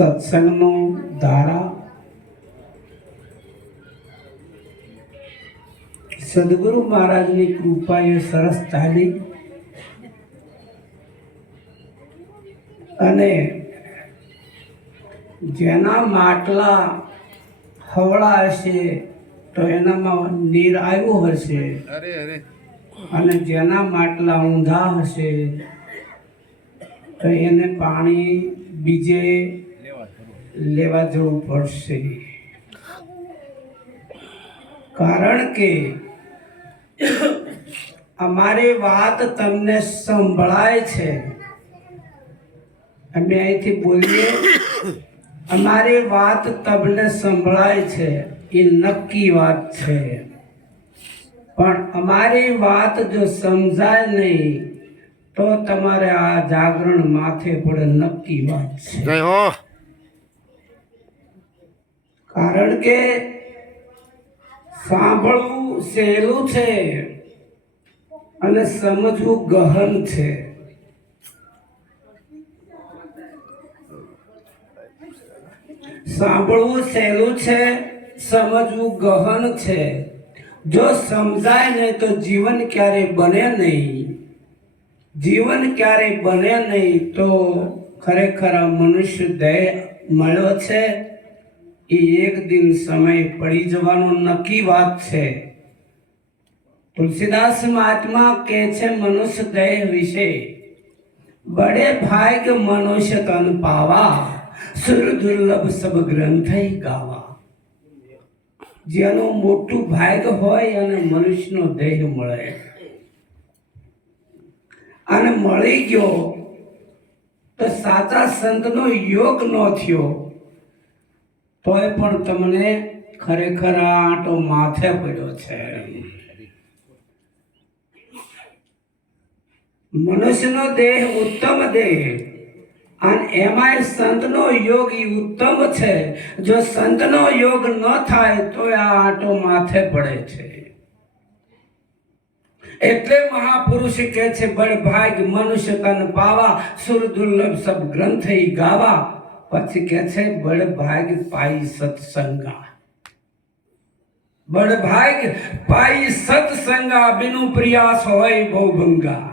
સત્સંગનો ધારા સદગુરુ મહારાજની કૃપાએ સરસ ચાલી અને જેના માટલા હવળા હશે તો એનામાં નીર આવ્યું હશે, અને જેના માટલા ઊંધા હશે તો એને પાણી બીજે લેવા જવું પડશે. કારણ કે અમારી વાત તમને સંભળાય છે, અમે અહીંથી બોલીએ અમારી વાત તમને સંભળાય છે એ નક્કી વાત છે, પણ અમારી વાત જો સમજાય નહીં તો તમારે આ જાગરણ માથે પડે નક્કી વાત છે. કારણ કે સાંભળવું સહેલું છે અને સમજવું ગહન છે. સાંભળવું સહેલું છે, સમજવું ગહન છે. જો સમજાય નહીં તો જીવન ક્યારે બને નહીં. જીવન ક્યારે બને નહીં તો ખરેખર મનુષ્ય દેહ મળ્યો છે એ એક દિન સમય પડી જવાનો નક્કી વાત છે. તુલસીદાસ મહાત્મા કહે છે મનુષ્ય દેહ વિશે, બડે ભાગ્ય મનુષ્ય તન પાવા, સુર દુર્લભ સબ ગ્રંથ ગાવા. જેનું મોટું ભાગ્ય હોય અને મનુષ્યનો દેહ મળે, અને મળી ગયો તો સાચા સંતનો યોગ ન થયો તોય પણ તમને ખરેખર આ આંટો માથે પડ્યો છે. મનુષ્યનો દેહ ઉત્તમ દેહ, અને એમાંય સંતનો યોગ ઈ ઉત્તમ છે. જો સંતનો યોગ ન થાય તો આ આંટો માથે પડે છે. એટલે મહાપુરુષ કહે છે બળ ભાગ મનુષ્ય તન પાવા, સુર દુર્લભ સબ ગ્રંથ ગાવા. પછી કહે છે બળ ભાગ પાઈ સત્સંગા, બળ ભાગ પાઈ સત્સંગા, બિનુ પ્રયાસ હોય બહુ ભંગા.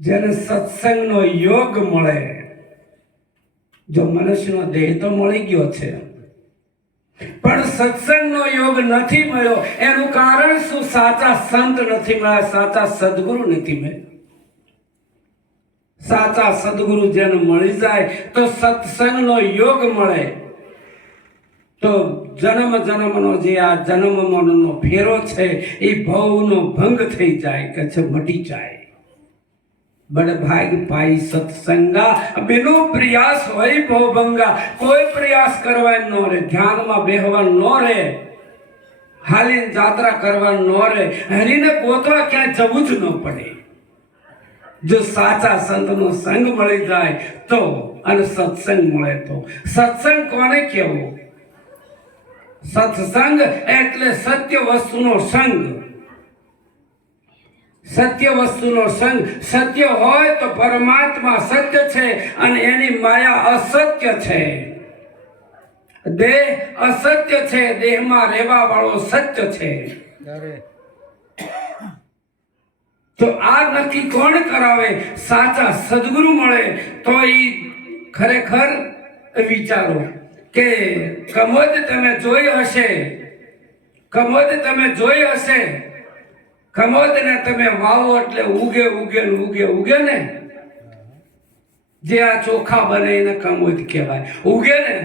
જેને સત્સંગનો યોગ મળે, જો મનુષ્યનો દેહ તો મળી ગયો છે પણ સત્સંગનો યોગ નથી મળ્યો, એનું કારણ શું? સાચા સંત નથી મળ્યા, સાચા સદગુરુ નથી મળ્યા. સાચા સદગુરુ જેને મળી જાય તો સત્સંગનો યોગ મળે તો જન્મ જન્મનો જે આ જન્મનો ફેરો છે એ ભવનો ભંગ થઈ જાય, કે છે મટી જાય. બડ ભાગ પાઈ સત્સંગા, બિનો પ્રયાસ હોય ભવ ભંગા. કોઈ પ્રયાસ કરવા ન રહે, ધ્યાનમાં બેહવા ન રહે, હાલીને જાત્રા કરવા ન રહે, હરીને ગોતવા ક્યાંય જવું જ ન પડે. જો સાચા સંતનો સંગ મળી જાય તો, અને સત્સંગ મળે તો. સત્સંગ કોને કહેવો? સત્સંગ એટલે સત્ય વસ્તુનો સંગ. સત્ય વસ્તુનો સંગ. સત્ય હોય તો પરમાત્મા સત્ય છે અને એની માયા અસત્ય છે. દેહ અસત્ય છે, દેહમાં રહેવા વાળો સત્ય છે. તો આ નક્કી કોણ કરાવે? સાચા સદગુરુ મળે તો એ ખરેખર વિચારો કે કમોદ તમે જોઈ હશે, કમોદ તમે જોઈ હશે, કમોદને તમે વાવો એટલે ઉગે ઉગે ને ઉગે ઉગે ને. જે આ ચોખા બને એને કમોદ કહેવાય. ઉગે ને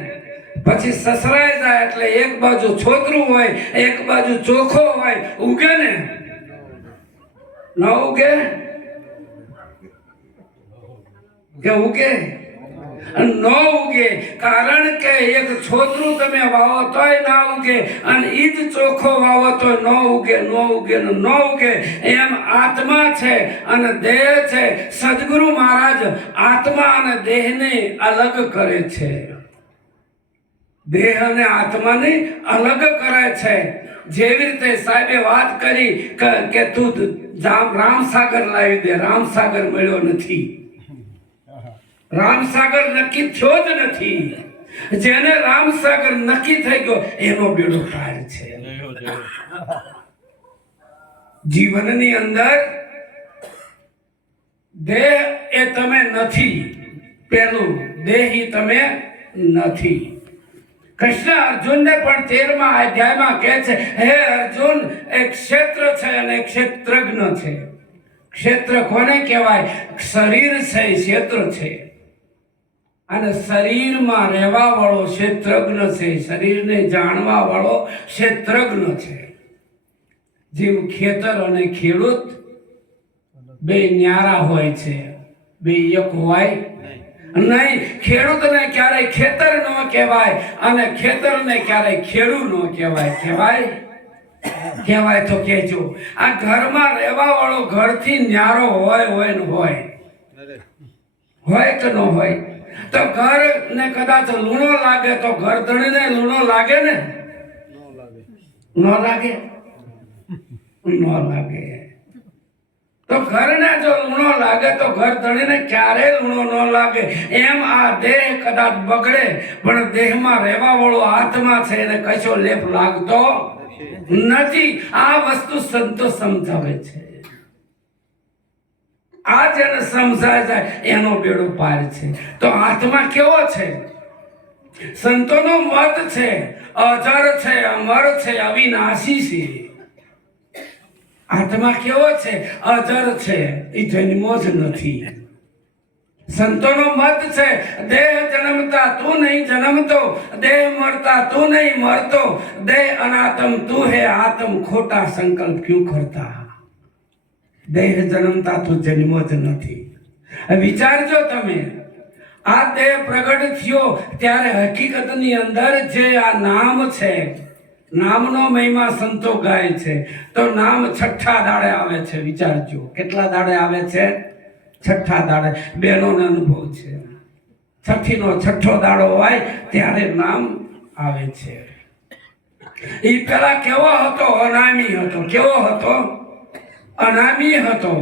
પછી સસરાઈ જાય એટલે એક બાજુ છોતરું હોય, એક બાજુ ચોખો હોય. ઉગે ને ન ઉગે? કે ઉગે? ન ઉગે. કારણ કે એક છોતરું તમે વાવો તોય ના ઉગે, અને ઈ જ ચોખ્ખો વાવો તો ન ઉગે, ન ઉગે, ન ઉગે. એમ આત્મા છે અને દેહ છે. સદગુરુ મહારાજ આત્મા અને દેહને અલગ કરે છે. દેહ અને આત્માને અલગ કરે છે. જેવી રીતે સાહેબે વાત કરી કે તું રામસાગર લાવી દે, રામસાગર મળ્યો નથી. રામસાગર નક્કી થયો જ નથી. જેને રામસાગર નક્કી થઈ ગયો એનો બેડો પાર છે. જીવનની અંદર દેહ એ તમે નથી. પેલું દેહી તમે નથી. કૃષ્ણ અર્જુનને પણ 13મા અધ્યાયમાં કહે છે, હે અર્જુન, એક ક્ષેત્ર છે અને ક્ષેત્રજ્ઞ છે. ક્ષેત્ર કોને કહેવાય? શરીર છે, ક્ષેત્ર છે. અને શરીરમાં રહેવા વાળો ક્ષેત્રજ્ઞ છે. શરીરને જાણવા વાળો ક્ષેત્રજ્ઞ છે. જેમ ખેતર અને ખેડૂત બે ન્યારા હોય છે, બે એક હોય નહીં. ખેડૂતને ક્યારેય ખેતર ન કહેવાય અને ખેતરને ક્યારેય ખેડૂ ન કહેવાય. કહેવાય તો કહેજો. આ ઘરમાં રહેવા વાળો ઘરથી ન્યારો હોય ને હોય કે ન હોય? તો ઘર ને કદાચ લૂણો લાગે તો ઘર ધણીને લૂણો લાગે ને? ન લાગે. તો ઘરને જો લૂણો લાગે તો ઘર ધણીને ક્યારેય લૂણો ન લાગે. એમ આ દેહ કદાચ બગડે પણ દેહમાં રહેવા વાળો આત્મા છે એને કશો લેપ લાગતો નથી. આ વસ્તુ સંતો સમજાવે છે. આ જેને સમજાય જાય એનો બેડો પાર છે. તો આત્મા કેવો છે? સંતોનો મત છે અજર છે, અમર છે, અવિનાશી છે. આત્મા કેવો છે? અજર છે, એ જન્મો જ નથી. સંતોનો મત છે દેહ જન્મતા તું નહીં જન્મતો, દેહ મરતા તું નહીં મરતો, દેહ અનાતમ તું હે આત્મ ખોટા સંકલ્પ ક્यों કરતા? દેહ જન્મતા તું જન્મો જ નથી. વિચારજો તમે, આ દેહ પ્રગટ થયો ત્યારે હકીકતની અંદર જે આ નામ છે, નામનો મહિમા સંતો ગાય છે. તો નામ છઠ્ઠા દાડે આવે છે. વિચારજો કેટલા દાડે આવે છે? છઠ્ઠા દાડે. બહેનોનો અનુભવ છે. છઠ્ઠો દાડો હોય ત્યારે નામ આવે છે. એ પેલા કેવો હતો? અનામી હતો. કેવો હતો? અનામી હતો.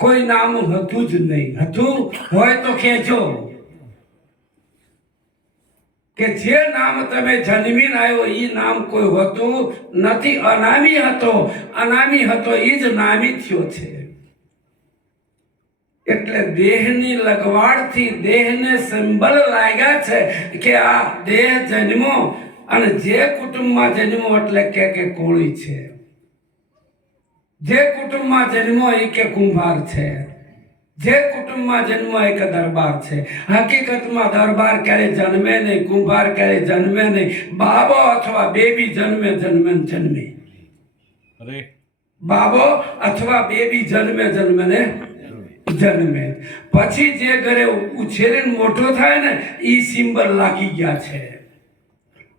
કોઈ નામ હતું જ નહીં. હતું હોય તો કહેજો કે જે નામ તમે જન્મીને આવ્યો એ નામ કોઈ હોતું નથી. અનામી હતો. અનામી હતો એ જ નામી થયો છે. એટલે દેહની લગવાડથી દેહને સિમ્બલ લાગ્યા છે કે આ દેહ જન્મો અને જે કુટુંબમાં જન્મો એટલે કે કોળી છે. જે કુટુંબમાં જન્મો એ કે કુંભાર છે. જે કુટુંબમાં જન્મો એ કે દરબાર છે. હકીકતમાં દરબાર ક્યારે જન્મે નહીં, કુંભાર ક્યારે જન્મે નહીં. બાબો અથવા બેબી જન્મે. બાબો અથવા બેબી જન્મે પછી જે ઘરે ઉછેરીને મોટો થાય ને એ સિમ્બલ લાગી ગયા છે.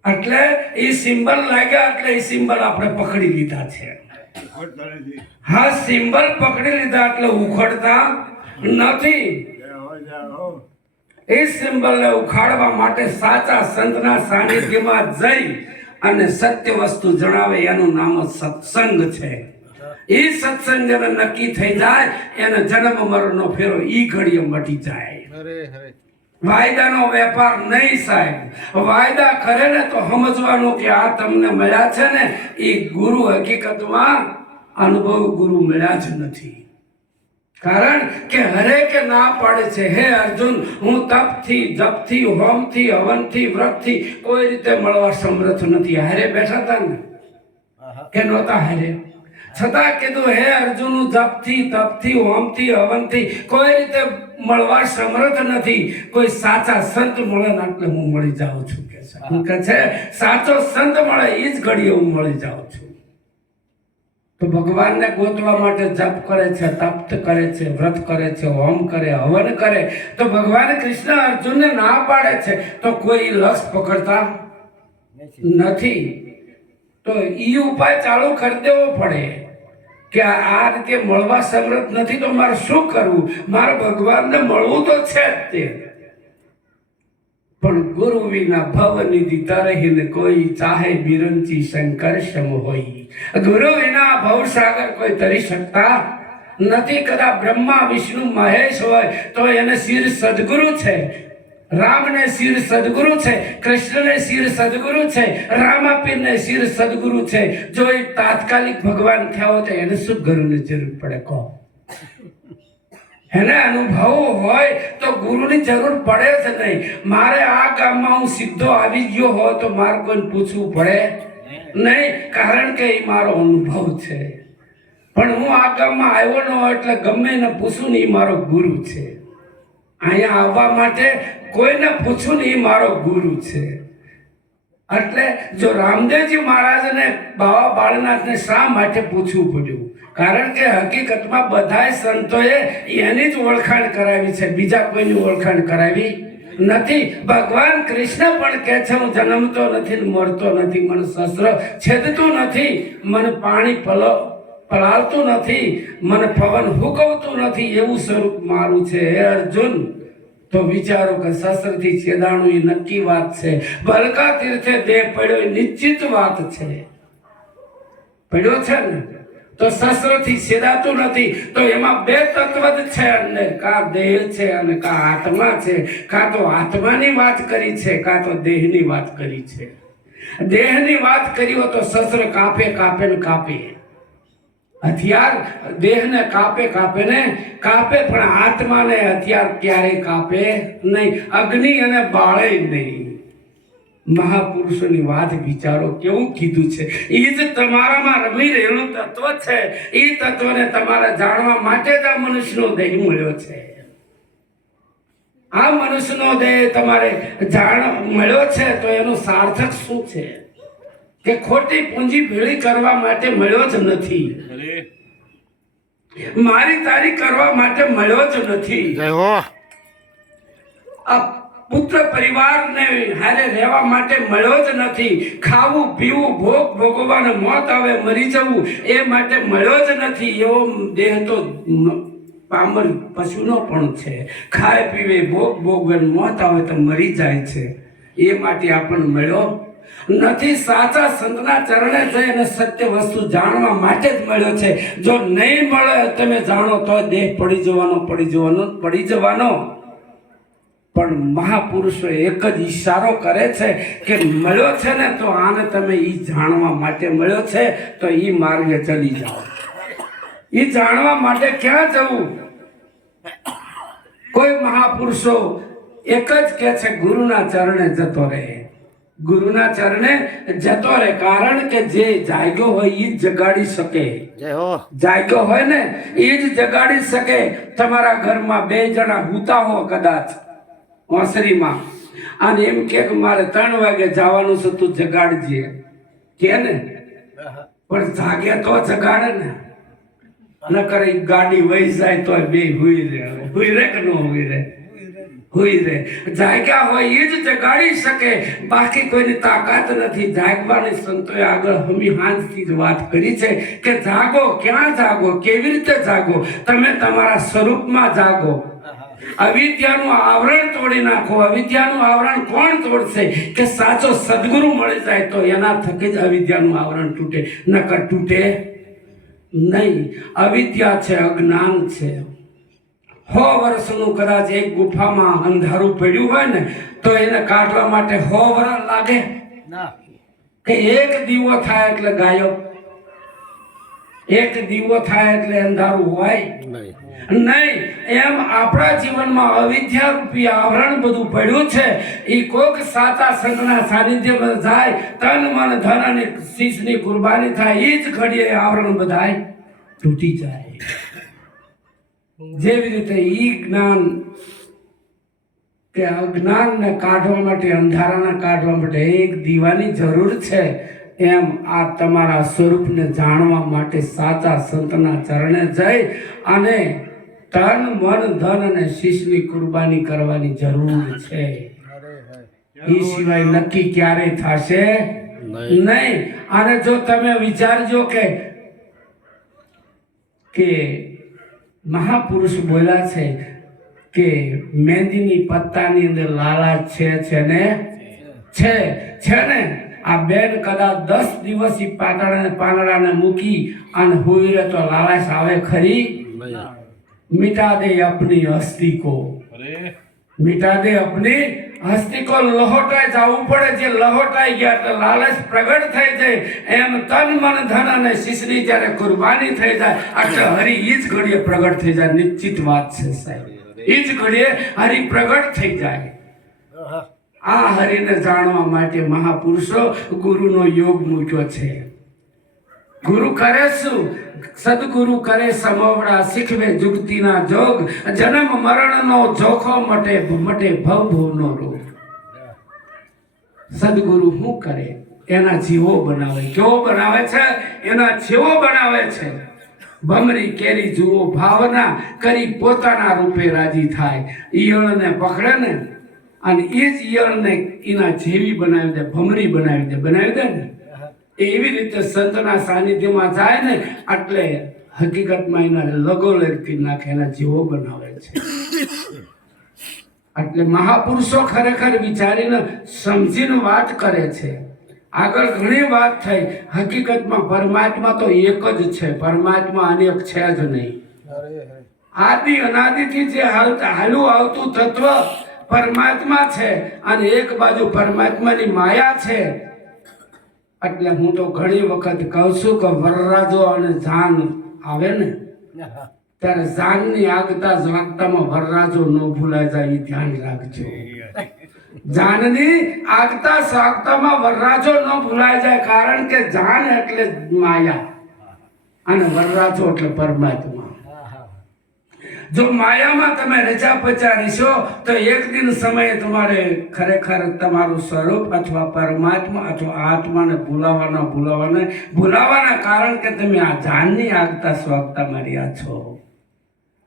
એટલે એ સિમ્બલ લાગ્યા એટલે એ સિમ્બલ આપણે પકડી લીધા છે. હા, સિમ્બલ પકડી લીધા એટલે ઉખડતા નથી. એ સિમ્બલને ઉખાડવા માટે સાચા સંતના સાનિધ્યમાં જઈ અને સત્ય વસ્તુ જણાવે એનું નામ સત્સંગ છે. એ સત્સંગ જેને નક્કી થઈ જાય એને જન્મ મરણનો ફેરો ઈ ઘડીએ મટી જાય. વાયદાનો વેપાર નહીં સાહેબ. વાયદા કરે ને તો સમજવાનું કે આ તમને મળ્યા છે ને એ ગુરુ હકીકતમાં અનુભવ ગુરુ મળ્યા જ નથી. કારણ કે હરેકે ના પાડે છે, હે અર્જુન, હું તપથી, જપથી, હોમથી, હવનથી, વ્રતથી કોઈ રીતે મળવા સમર્થ નથી. હારે બેઠા હતા ને કે નહોતા હારે? છતાં કીધું, હે અર્જુન, હું જપથી, તપથી, હોમથી, હવનથી કોઈ રીતે મળવા સમર્થ નથી. કોઈ સાચા સંત મળે ને એટલે હું મળી જાઉં છું કે છે. સાચો સંત મળે એ જ ઘડીએ હું મળી જાઉં છું. તો ભગવાનને ગોતવા માટે જપ કરે છે, તપ કરે છે, વ્રત કરે છે, હોમ કરે, હવન કરે. તો ભગવાન કૃષ્ણ અર્જુનને ના પાડે છે તો કોઈ લક્ષ પકડતા નથી. તો ઈ ઉપાય ચાલુ કરી દેવો પડે કે આ રીતે મળવા સમર્થ નથી તો મારે શું કરવું? મારે ભગવાનને મળવું તો છે જ તે. પણ ગુરુ વિના ભવ નિધિ તરહીને કોઈ, ચાહે બિરંચી શંકર સમ હોય. ગુરુ વિના ભવસાગર કોઈ તરી શકતા નથી. કદાચ બ્રહ્મા વિષ્ણુ મહેશ હોય તો એને શિર સદગુરુ છે. રામને શિર સદગુરુ છે, કૃષ્ણને શિર સદગુરુ છે, રામાપીરને શિર સદગુરુ છે. જો એ તાત્કાલિક ભગવાન થયા હોય તો એને શું ગુરુની જરૂર પડે કહો? એને અનુભવ હોય તો ગુરુની જરૂર પડે જ નહીં. મારે આ ગામમાં હું સીધો આવી ગયો હોય તો મારે કોઈને પૂછવું પડે નહીં, કારણ કે એ મારો અનુભવ છે. પણ હું આ ગામમાં આવ્યો ન હોય એટલે ગમે એને પૂછું ને એ મારો ગુરુ છે. અહીંયા આવવા માટે કોઈને પૂછું ને એ મારો ગુરુ છે. એટલે જો રામદેવજી મહારાજને બાબા બાળનાથને શા માટે પૂછવું પડ્યું? કારણ કે હકીકતમાં બધાય સંતોએ એની જ ઓળખાણ કરાવી છે, બીજા કોઈની ઓળખાણ કરાવી નથી. ભગવાન કૃષ્ણ પણ કહે છે હું જન્મતો નથી, મરતો નથી, મને શસ્ત્ર છેદતું નથી, મને પાણી પલાળતું નથી, મને પવન હુકવતું નથી, એવું સ્વરૂપ મારું છે. હે અર્જુન, તો વિચારો કે શસ્ત્રથી છેદાણું એ નક્કી વાત છે. બલકા તીર્થે દેહ પડ્યો એ નિશ્ચિત વાત છે. પડ્યો છે ને તો શસ્ત્રથી છેદાતું નથી. તો એમાં બે તત્વ જ છે અંદર, કા દેહ છે અને કા આત્મા છે. કાં તો આત્માની વાત કરી છે, કાં તો દેહની વાત કરી છે. દેહની વાત કરી હોય તો શસ્ત્ર કાપે કાપે ને કાપે, હથિયાર દેહને કાપે પણ આત્માને હથિયાર ક્યારેય કાપે નહીં, અગ્નિ અને બાળે નહીં. મહાપુરુષોની વાત વિચારો કેવું કીધું છે. એ જ તમારામાં રમી રહેલું તત્વ છે. એ તત્વને તમારે જાણવા માટે જ આ મનુષ્યનો દેહ મળ્યો છે. આ મનુષ્યનો દેહ તમારે મળ્યો છે તો એનું સાર્થક શું છે? કે ખોટી પૂંજી ભેળી કરવા માટે મળ્યો જ નથી, મારી તારી કરવા માટે મળ્યો જ નથી. આ પુત્ર પરિવારને હારે રહેવા માટે મળ્યો જ નથી. ખાવું પીવું ભોગ ભોગવવાને મોત આવે મરી જવું એ માટે મળ્યો જ નથી. એવો દેહ તો પામર પશુનો પણ છે. ખાય પીવે ભોગ ભોગવે મોત આવે તો મરી જાય છે. એ માટે આપણને મળ્યો નથી. સાચા સંતના ચરણે જઈ અને સત્ય વસ્તુ જાણવા માટે જ મળ્યો છે. જો નહીં મળે તમે જાણો તો દેહ પડી જવાનો. પણ મહાપુરુષો એક જ ઈશારો કરે છે કે મળ્યો છે ને તો આને તમે ઈ જાણવા માટે મળ્યો છે તો ઈ માર્ગે ચલી જાઓ. ઈ જાણવા માટે ક્યાં જવું? કોઈ મહાપુરુષો એક જ કહે છે ગુરુના ચરણે જતો રહે, ગુરુના ચરણે જતો રહે. કારણ કે જે જાગ્યો હોય એ જ જગાડી શકે. જાગ્યો હોય ને એ જ જગાડી શકે. તમારા ઘરમાં બે જણા ભૂતા હો કદાચ ઓસરીમાં, અને એમ કે મારે 3 વાગે જવાનું છે, તું જગાડજે કે ને, પણ જાગે તો જગાડે ને. ન કરે ગાડી વહી જાય તો બે હુઈ રે કે ન હુઈ રે. જાગ્યા હોય એ જ જગાડી શકે, બાકી કોઈની તાકાત નથી. જાગવાની સંતોએ આગળ હમી હાંજથી જ વાત કરી છે કે જાગો. ક્યાં જાગો? કેવી રીતે જાગો? તમે તમારા સ્વરૂપમાં જાગો. અવિદ્યાનું આવરણ તોડી નાખો. અવિદ્યાનું આવરણ કોણ તોડશે? કે સાચો સદગુરુ મળી જાય તો એના થકી જ અવિદ્યાનું આવરણ તૂટે, નકર તૂટે નહીં. અવિદ્યા છે, અજ્ઞાન છે. 100 વર્ષનું કદાચ એક ગુફામાં અંધારું પડ્યું હોય ને તો એને કાઢવા માટે 100 વર્ષ લાગે કે એક દીવો થાય એટલે ગાયબ? એક દીવો થાય એટલે અંધારું હોય નહીં. એમ આપણા જીવનમાં અવિદ્યા રૂપી આવરણ બધું પડ્યું છે. એ કોક સાચા સંતના સાનિધ્યમાં જાય, તન મન ધન અને શીશની કુરબાની થાય, એ જ ઘડીએ આવરણ બધાય તૂટી જાય. જેવી રીતે ઈ જ્ઞાન કે અજ્ઞાનને કાઢવા માટે, અંધારાને કાઢવા માટે એક દીવાની જરૂર છે, એમ આ તમારા સ્વરૂપને જાણવા માટે સાચા સંતના ચરણે જઈ અને તન મન ધન અને શીશની કુરબાની કરવાની જરૂર છે. એ સિવાય નક્કી ક્યારેય થશે નહીં. અને જો તમે વિચારજો કે મહાપુરુષ બોલ્યા છે કે મહેંદીની પત્તાની અંદર લાલાશ છે ને. આ બેન કદાચ 10 દિવસ પાંદડાને મૂકી અને હુઈ રહે તો લાલાશ આવે ખરી मिटा दे अपनी हस्ती को, मिटा दे अपनी હસ્તી કો લહોટાઈ જવું પડે. જે લહોટાઈ ગયા એટલે લાલચ પ્રગટ થઈ જાય. એમ તન મન ધન અને શિશની જ્યારે કુરબાની થઈ જાય એટલે હરિ ઈ જ ઘડીએ પ્રગટ થઈ જાય. નિશ્ચિત વાત છે સાહેબ, ઈ જ ઘડીએ હરિ પ્રગટ થઈ જાય. આ હરિને જાણવા માટે મહાપુરુષો ગુરુનો યોગ મૂક્યો છે. ગુરુ કરે શું? સદગુરુ કરે સમવડા, શીખવે જુગતીના જોગ, જન્મ મરણનો જોખો મટે મટે ભવ ભવનો રોગ. સદગુરુ શું કરે? એના જીવો બનાવે. કેવો બનાવે છે? એના જીવો બનાવે છે. ભમરી કેરી જુઓ ભાવના કરી પોતાના રૂપે રાજી થાય. ઈયળને પકડે ને અને એ જ ઈયળને એના જેવી બનાવી દે, ભમરી બનાવી દે ને એવી રીતે સંતના સાનિધ્યમાં જાય ને એટલે હકીકતમાં એના લગો લડકી નાખે, એના જીવો બનાવે છે. એટલે મહાપુરુષો ખરેખર વિચારીને સમજીને વાત કરે છે. આગળ ઘણી વાત થઈ. હકીકતમાં પરમાત્મા તો એક જ છે, પરમાત્મા અનેક છે જ નહીં. આદિ અનાદિથી જે હાલું આવતું તત્વ પરમાત્મા છે અને એક બાજુ પરમાત્માની માયા છે. એટલે હું તો ઘણી વખત કહું છું કે વરરાજો અને જાન આવે ને ત્યારે જાનની આગતા જાગતામાં વરરાજો ન ભૂલાઈ જાય, એ ધ્યાન રાખજો. જાનની આગતા સાગતામાં વરરાજો ન ભૂલાઈ જાય, કારણ કે જાન એટલે માયા અને વરરાજો એટલે પરમાત્મા. જો માયામાં તમે રચા પચા રહેશો તો એક દિન સમયે તમારે ખરેખર તમારું સ્વરૂપ અથવા પરમાત્મા અથવા આત્માને ભૂલાવાના કારણ કે તમે આ જાનની આગતા સ્વાગતામાં રહ્યા છો.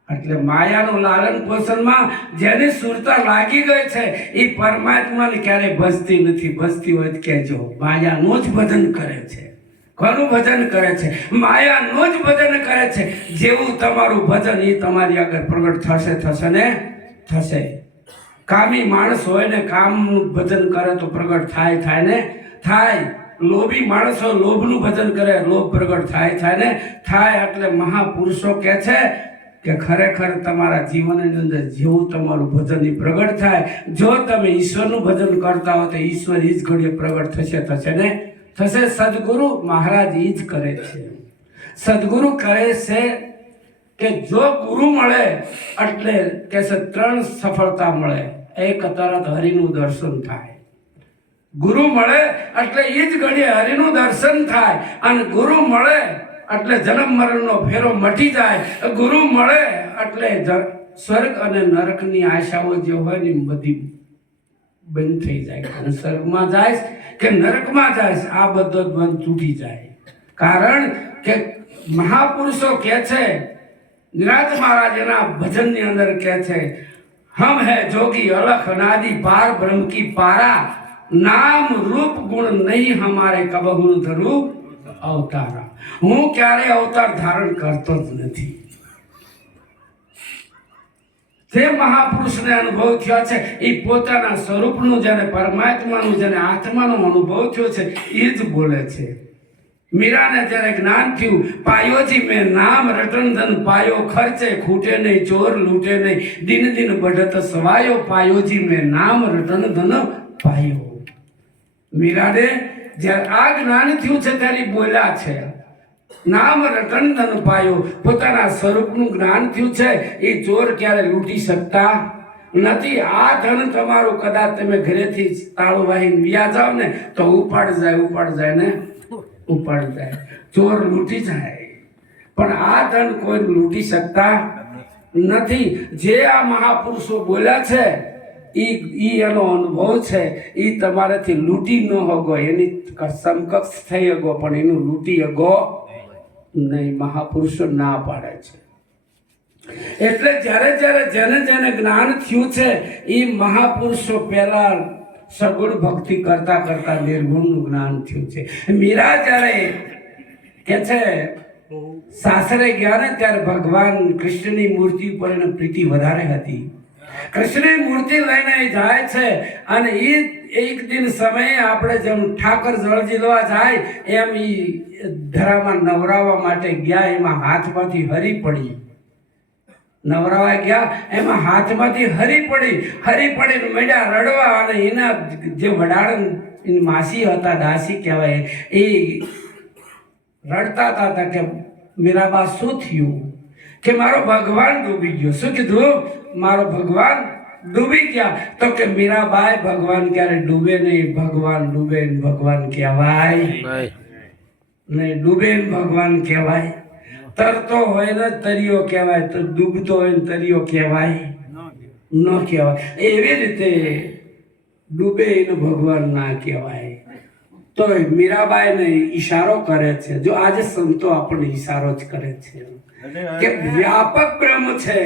એટલે માયાનું લાલન પોષણમાં જેની સુરતા લાગી ગઈ છે એ પરમાત્માને ક્યારેય ભજતી નથી. ભજતી હોય તો કહેજો. માયાનું જ ભજન કરે છે, ઘણું ભજન કરે છે, માયાનું જ ભજન કરે છે. જેવું તમારું ભજન એ તમારી આગળ પ્રગટ થશે ને થશે. કામી માણસ હોય ને કામનું ભજન કરે તો પ્રગટ થાય ને થાય. લોભી માણસ હોય લોભનું ભજન કરે, લોભ પ્રગટ થાય ને થાય. એટલે મહાપુરુષો કહે છે કે ખરેખર તમારા જીવનની અંદર જેવું તમારું ભજન પ્રગટ થાય. જો તમે ઈશ્વરનું ભજન કરતા હો તો ઈશ્વર ઈ જ ઘડીએ પ્રગટ થશે ને થશે. સદગુરુ મહારાજ ઈ જ કરે છે. સદગુરુ કરે છે કે જો ગુરુ મળે એટલે કે છે 3 સફળતા મળે. એક તરત હરિનું દર્શન થાય. ગુરુ મળે એટલે ઈ જ ઘડીએ હરિનું દર્શન થાય. અને ગુરુ મળે એટલે જન્મ મરણનો ફેરો મટી જાય. ગુરુ મળે એટલે સ્વર્ગ અને નરકની આશાઓ જે હોય ને બધી બંધ થઈ જાય. અને સ્વર્ગમાં જાય કે નરકમાં જાય આ બધો જ બંધ તૂટી જાય. કારણ કે મહાપુરુષો કહે છે, નિરાજ મહારાજ એના ભજનની અંદર કહે છે, હમ હે જોગી અલખ અનાદિ પાર બ્રહ્મ કી પારા, નામ રૂપ ગુણ નહીં હમારે કબહુ ધરું અવતારા. હું ક્યારે અવતાર ધારણ કરતો જ નથી. જે મહાપુરુષને અનુભવ થયો છે એ પોતાના સ્વરૂપનું જેને પરમાત્માનું જેને આત્માનો અનુભવ થયો છે એ જ બોલે છે. મીરાને જ્યારે જ્ઞાન થયું, પાયોજી મેં નામ રટન ધન પાયો, ખર્ચે ખૂટે નહીં ચોર લૂટે નહીં, દિન દિન બઢત સવાયો, પાયોજી મેં નામ રટન ધન પાયો. મીરાને જ્યારે આ જ્ઞાન થયું છે ત્યારે બોલ્યા છે નામ રટન ધન પાયો. પોતાના સ્વરૂપનું જ્ઞાન થયું છે. એ ચોર ક્યારે લૂંટી શકતા નથી. આ ધન તમારું કદાચ તમે ઘરેથી તાળું વાહીને વ્યા જાવ ને તો ઉપાડ જાય ને ઉપાડ જાય. ચોર લૂંટી જાય પણ આ ધન કોઈ લૂંટી શકતા નથી. જે આ મહાપુરુષો બોલ્યા છે ઈ એનો અનુભવ છે. એ તમારાથી લૂંટી ન હગો, એની સમકક્ષ થઈ હગો પણ એનું લૂંટી હગો નહીં. મહાપુરુષો ના પાડે છે. એટલે જ્યારે જેને જ્ઞાન થયું છે એ મહાપુરુષો પહેલા સગુણ ભક્તિ કરતા નિર્ગુણનું જ્ઞાન થયું છે. મીરા જ્યારે કે છે સાસરે ગયા ને ત્યારે ભગવાન કૃષ્ણની મૂર્તિ ઉપર એને પ્રીતિ વધારે હતી. કૃષ્ણની મૂર્તિ લઈને જાય છે અને એ એક દિન સમયે આપણે જેમ ઠાકર જળ જીલવા જાય એમ એ ધરામાં નવરાવવા માટે ગયા. એમાં હાથમાંથી હરી પડી નવરાવા ગયા, એમાં હાથમાંથી હરી પડીને મેળ્યા રડવા, અને એના જે વડાળ એની માસી હતા, દાસી કહેવાય, એ રડતા હતા કે મીરાબા શું થયું, કે મારો ભગવાન ડૂબી ગયો. શું કીધું? મારો ભગવાન ડૂબી ગયા. તો કે મીરાબાઈ, ભગવાન ક્યારે ડૂબે નહીં, ભગવાન ડૂબે ને ભગવાન કહેવાય નહીં, ડૂબે ને ભગવાન કહેવાય. તરતો હોય ને તરિયો કહેવાય, તો ડૂબતો હોય ને તરિયો કહેવાય ન કહેવાય. એવી રીતે ડૂબે એને ભગવાન ના કહેવાય. તો મીરાબાઈને ઈશારો કરે છે. જો આજે સંતો આપણને ઈશારો જ કરે છે કે વ્યાપક બ્રહ્મ છે,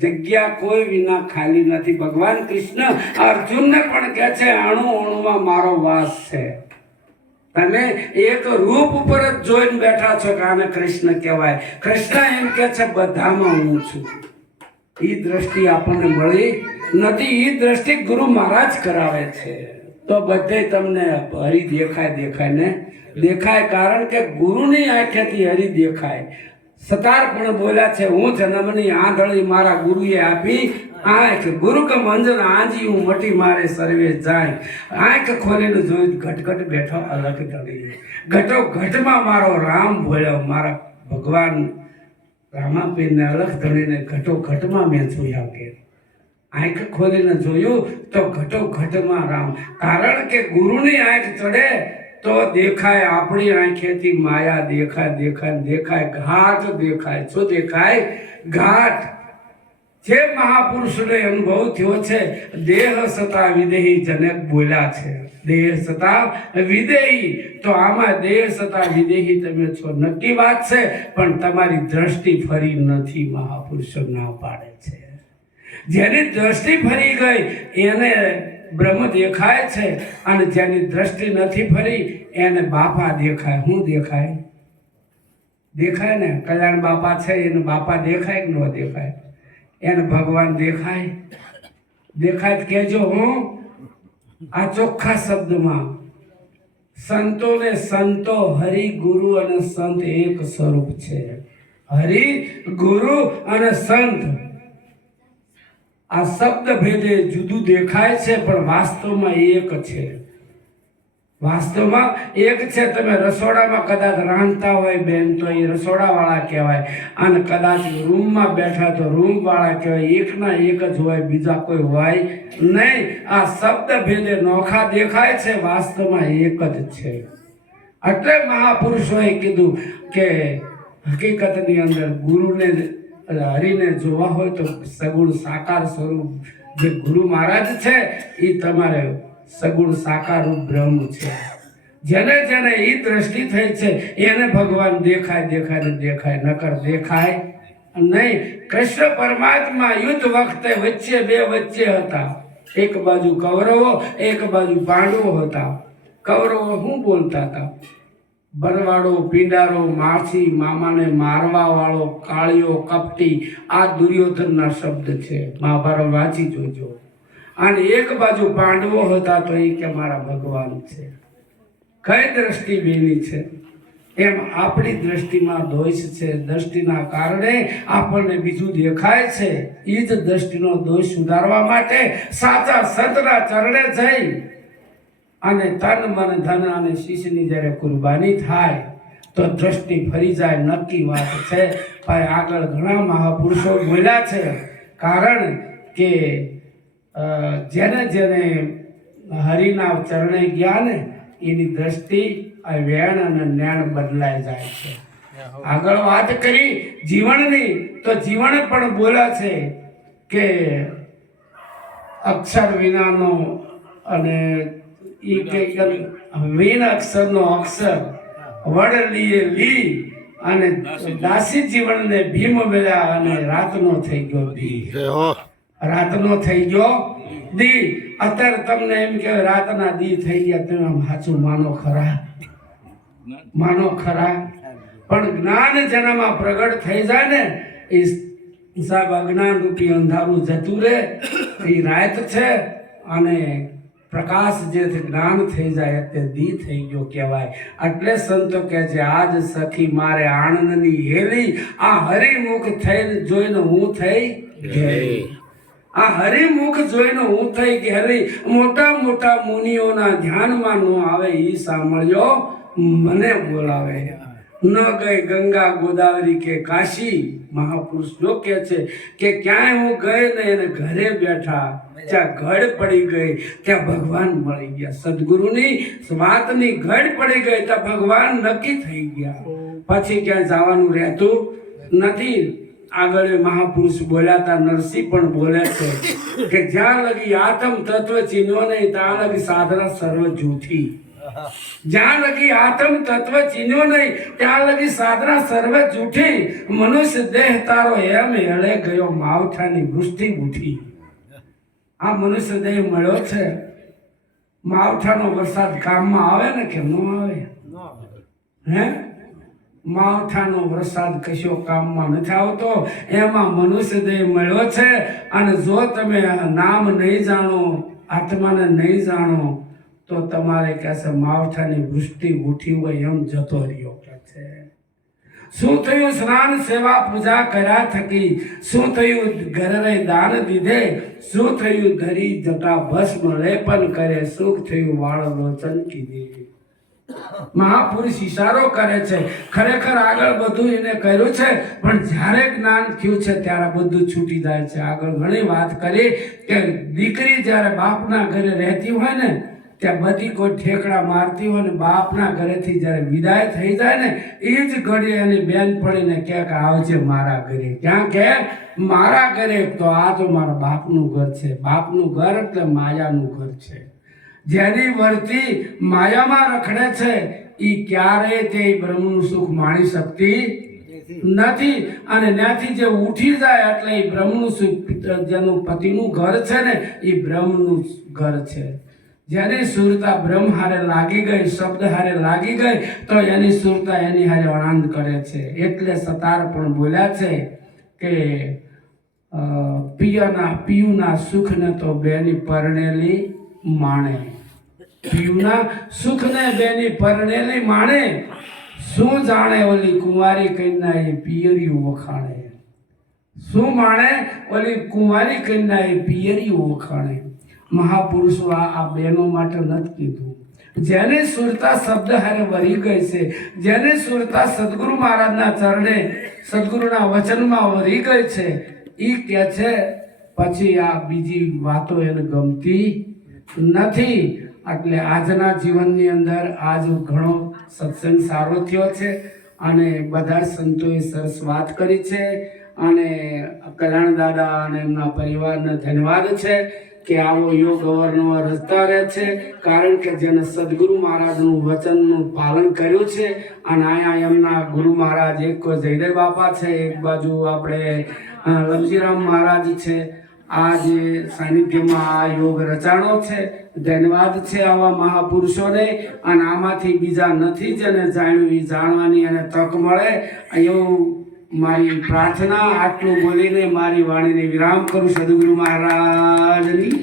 જગ્યા કોઈ વિના ખાલી નથી. ભગવાન કૃષ્ણ અર્જુનને પણ કહે છે, અણુ અણુમાં મારો વાસ છે. તમે એક રૂપ ઉપર જ જોઈને બેઠા છો કે આને કૃષ્ણ કહેવાય. કૃષ્ણ એમ કે છે બધામાં હું છું. એ દ્રષ્ટિ આપણને મળી નથી. એ દ્રષ્ટિ ગુરુ મહારાજ કરાવે છે. તો બધે તમને હરી દેખાય ને દેખાય, કારણ કે ગુરુની આંખેથી હરી દેખાય. સતાર પણ બોલ્યા છે, હું જન્મની આંધળી મારા ગુરુએ આપી આંખ, ગુરુ કે મંજન આંજી હું મટી મારે સર્વે જાય. આંખ ખોલીને જોયું, ઘટઘટ બેઠો અલગ ધણી, ઘટો ઘટમાં મારો રામ બોલ્યો. મારા ભગવાન રામાપીરને અલગ ધણીને ઘટો ઘટમાં મેં જોયા. કે આંખ ખોલીને જોયું તો ઘટો ઘટમાં રામ. કારણ કે ગુરુની આંખ ચડે તો દેખાય, આપણી આંખેથી માયા દેખાય, ઘાટ દેખાય. શું દેખાય? ઘાટ. જે મહાપુરુષને અનુભવ થયો છે, દેહ સતા વિદેહી જનક બોલ્યા છે, દેહ સતા વિદેહી. તો આમાં દેહ સતા વિદેહી તમે છો, નક્કી વાત છે, પણ તમારી દ્રષ્ટિ ફરી નથી, મહાપુરુષો ના પાડે છે. જેની દ્રષ્ટિ ફરી ગઈ એને બ્રહ્મ દેખાય છે, અને જેની દ્રષ્ટિ નથી ફરી એને બાપા દેખાય. શું દેખાય? દેખાય ને, કલ્યાણ બાપા છે, એને બાપા દેખાય કે ન દેખાય? એને ભગવાન દેખાય? દેખાય કહેજો. હું આ ચોખ્ખા શબ્દમાં સંતોને સંતો, હરિ ગુરુ અને સંત એક સ્વરૂપ છે. હરિ ગુરુ અને સંત આ શબ્દ ભેદે જુદું દેખાય છે, પણ વાસ્તવમાં એક છે. વાસ્તવમાં એક છે. તમે રસોડામાં કદાચ રાંધતા હોય બેન, તો એ રસોડાવાળા કહેવાય, અને કદાચ રૂમમાં બેઠા તો રૂમવાળા કહેવાય. એકના એક જ હોય, બીજા કોઈ હોય નહીં. આ શબ્દ ભેદે નોખા દેખાય છે, વાસ્તવમાં એક જ છે. એટલે મહાપુરુષોએ કીધું કે હકીકતની અંદર ગુરુને હરિને જોવા હોય તો સગુણ સાકાર સ્વરૂપ જે ગુરુ મહારાજ છે, એ તમારે સગુણ સાકાર રૂપ બ્રહ્મ છે. જેને એ દ્રષ્ટિ થઈ છે એને ભગવાન દેખાય, નકર દેખાય નહીં. કૃષ્ણ પરમાત્મા યુદ્ધ વખતે વચ્ચે હતા. એક બાજુ કૌરવો, એક બાજુ પાંડવો હતા. કૌરવો શું બોલતા હતા? બરવાડો, પીંડારો, માછી, મામાને મારવા વાળો, કાળિયો, કપટી, આ દુર્યોધનના શબ્દ છે. મહાભારત વાંચી જોજો. અને એક બાજુ પાંડવો હતા, તો એ કે મારા ભગવાન છે. કઈ દ્રષ્ટિ બેની છે? એમ આપણી દ્રષ્ટિમાં દોષ છે. દ્રષ્ટિના કારણે આપણને બીજું દેખાય છે. એ જ દ્રષ્ટિનો દોષ સુધારવા માટે સાચા સંતના ચરણે જઈ અને તન મન ધન અને શિષ્યની જ્યારે કુરબાની થાય તો દ્રષ્ટિ ફરી જાય. નક્કી વાત છે. ભાઈ આગળ ઘણા મહાપુરુષો બોલ્યા છે. કારણ કે જેને હરિના ચરણે ગયા ને એની દ્રષ્ટિ વેણ અને જ્ઞાન બદલાઈ જાય છે. આગળ વાત કરી જીવનની, તો જીવન પણ બોલ્યા છે કે અક્ષર વિનાનો, અને એ કે વીણ અક્ષરનો અક્ષર વડ લી અને દાસી જીવનને ભીમ મળ્યા, અને રાતનો થઈ ગયો દી. રાતનો થઈ ગયો દી. અત્યારે તમને એમ કે રાતના દી થઈ ગયા, તમે સાચું માનો ખરા? પણ જ્ઞાન જેનામાં પ્રગટ થઈ જાય ને, એ સાહેબ અજ્ઞાન રૂપી અંધારું જતું રહે, એ રાત છે. અને પ્રકાશ જે જ્ઞાન થઈ જાય તે દી થઈ ગયો કહેવાય. એટલે સંતો કહે છે, આજ સખી મારે આનંદની હેલી, આ હરિમુખ થઈને જોઈને હું થઈ ઘેરી. આ હરિમુખ જોઈને હું થઈ ઘેરી, મોટા મોટા મુનિઓના ધ્યાનમાં નો આવે ઈ સાંભળ્યો મને બોલાવે. ન ગઈ ગંગા ગોદાવરી કે કાશી, મહાપુરુષ જો કે છે કે ક્યાંય હું ગઈ ને એને ઘરે બેઠા, ત્યાં ઘડ પડી ગઈ ત્યાં ભગવાન મળી ગયા. સદગુરુની વાતની ઘડ પડી ગઈ ત્યાં ભગવાન નક્કી થઈ ગયા. પછી ક્યાંય જવાનું રહેતું નથી. આગળ મહાપુરુષ બોલ્યા હતા, નરસિંહ પણ બોલે છે કે જ્યાં લગી આત્મ તત્વ ચીનો નહીં ત્યાં લગી સાધના સર્વ જૂઠી. જ્યાં લગી આત્મ તત્વ ચીન્યો નહીં ત્યાં લગી સાધના સર્વ જૂઠી. મનુષ્ય દેહ તારો એમ હેળે ગયો માવઠાની વૃષ્ટિ ઉઠી. આ મનુષ્ય દેહ મળ્યો છે, માવઠાનો વરસાદ કામમાં આવે ને કે ન આવે? હે, માવઠાનો વરસાદ કશો કામમાં નથી આવતો. એમાં મનુષ્ય દેહ મળ્યો છે. અને જો તમે નામ નહીં જાણો, આત્માને નહીં જાણો, તો તમારે કહેશે માવઠાની વૃષ્ટિ ઉઠી હોય એમ જતો રહ્યો કે છે. શું થયું સ્નાન સેવા પૂજા કર્યા થકી? શું થયું ઘરે દાન દીધે? શું થયું ધરી જટા ભસ્મ લેપન કરે? સુખ થયું વાળ લોચન કીધે. મહાપુરુષ ઈશારો કરે છે. ખરેખર આગળ બધું એને કર્યું છે, પણ જ્યારે જ્ઞાન થયું છે ત્યારે બધું છૂટી જાય છે. આગળ ઘણી વાત કરી કે દીકરી જ્યારે બાપના ઘરે રહેતી હોય ને ત્યાં બધી કોઈ ઠેકડા મારતી હોય ને બાપના ઘરેથી જ્યારે વિદાય થઈ જાય ને એ જ ઘડીએ એની બેન પડીને કે આવજે મારા ઘરે. ક્યાં કે મારા ઘરે? તો આ તો મારા બાપનું ઘર છે. બાપનું ઘર એટલે માયાનું ઘર છે. જેની વર્તી માયામાં રખડે છે એ ક્યારેય તે બ્રહ્મનું સુખ માણી શકતી નથી. અને ત્યાંથી જે ઉઠી જાય એટલે એ બ્રહ્મનું સુખ, જેનું પતિનું ઘર છે ને એ બ્રહ્મનું ઘર છે. જેની સુરતા બ્રહ્મ હારે લાગી ગઈ, શબ્દ હારે લાગી ગઈ, તો એની સુરતા એની હારે આનંદ કરે છે. એટલે સતાર પણ બોલ્યા છે કે પિયુના સુખને તો બેની પરણેલી માણે. પિયુના સુખને બેની પરણેલી માણે. શું જાણે ઓલી કુંવારી કન્યા એ પિયરિયું વખાણે? શું માણે ઓલી કુંવારી કન્યા એ પિયરિયું વખાણે? મહાપુરુષો આ બહેનો માટે નથી કીધું. જેની સુરતા શબ્દ હારે વરી ગઈ છે, જેની સુરતા સદગુરુ મહારાજના ચરણે, સદગુરુના વચનમાં વરી ગઈ છે, એ કે છે પછી આ બીજી વાતો એને ગમતી નથી. એટલે આજના જીવનની અંદર આજ ઘણો સત્સંગ સારો થયો છે અને બધા સંતોએ સરસ વાત કરી છે. અને કલ્યાણ દાદા અને એમના પરિવારને ધન્યવાદ છે કે આવો યોગ અવારનવાર રચતા રહે છે. કારણ કે જેને સદગુરુ મહારાજનું વચનનું પાલન કર્યું છે. અને અહીંયા એમના ગુરુ મહારાજ એક જયદેવ બાપા છે, એક બાજુ આપણે લમજીરામ મહારાજ છે. આ જે સાનિધ્યમાં આ યોગ રચાણો છે, ધન્યવાદ છે આવા મહાપુરુષોને. અને આમાંથી બીજા નથી જેને જાણ્યું એ જાણવાની અને તક મળે એવું મારી પ્રાર્થના. આટલું બોલીને મારી વાણીને વિરામ કરું. સદગુરુ મહારાજની